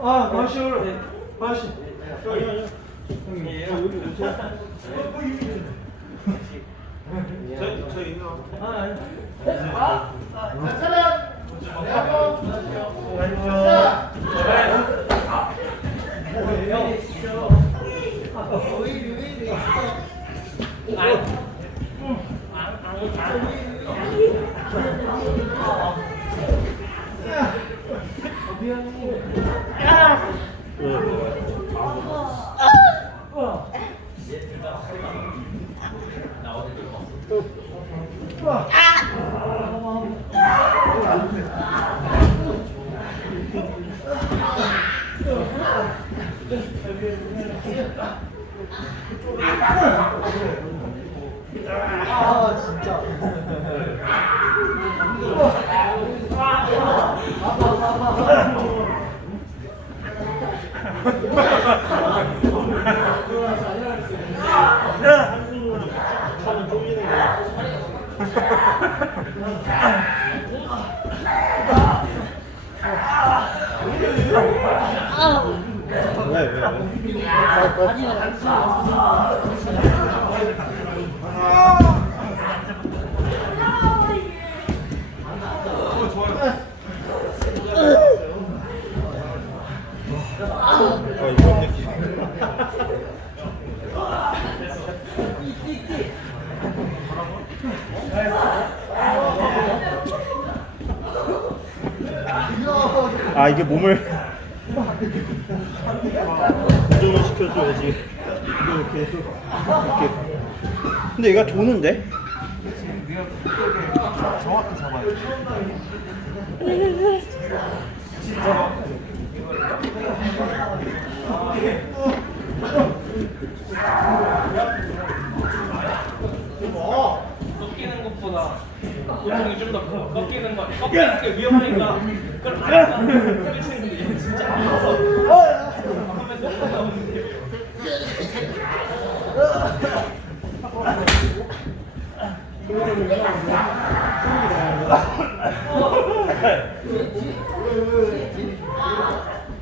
아, 마시 올라. 마시. 여기, 여기. 여기 오세요. 저, 저 있나? 아, 아니. 왜, 왜, 아 진짜. 왜? 아, 아 이게 몸을 고정을 시켜줘야지 이렇게 이렇게 근데 얘가 도는데? 정확히 잡아야 돼. 꺾이 는 것보다 고통이 좀더 커. 꺾이는 거 꺾이는 게 위험하니까 그걸 안 해서 부딪히는 게 진짜 아파서 하면서 올라오는데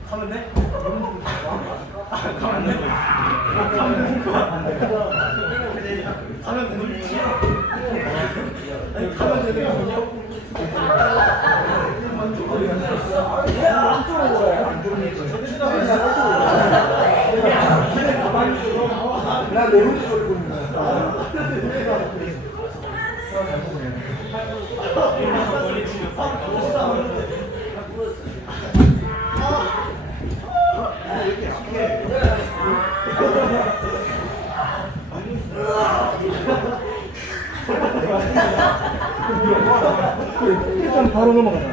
가면 돼? 가면 돼? 가면 되는 거야? 가면 되는 거야? 아니 가면 되는 거야? 일단 바로 넘어가자.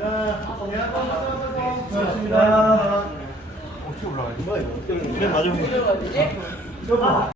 야, 고맙습니다. 어떻게 올라가야 돼? 그 래 맞아.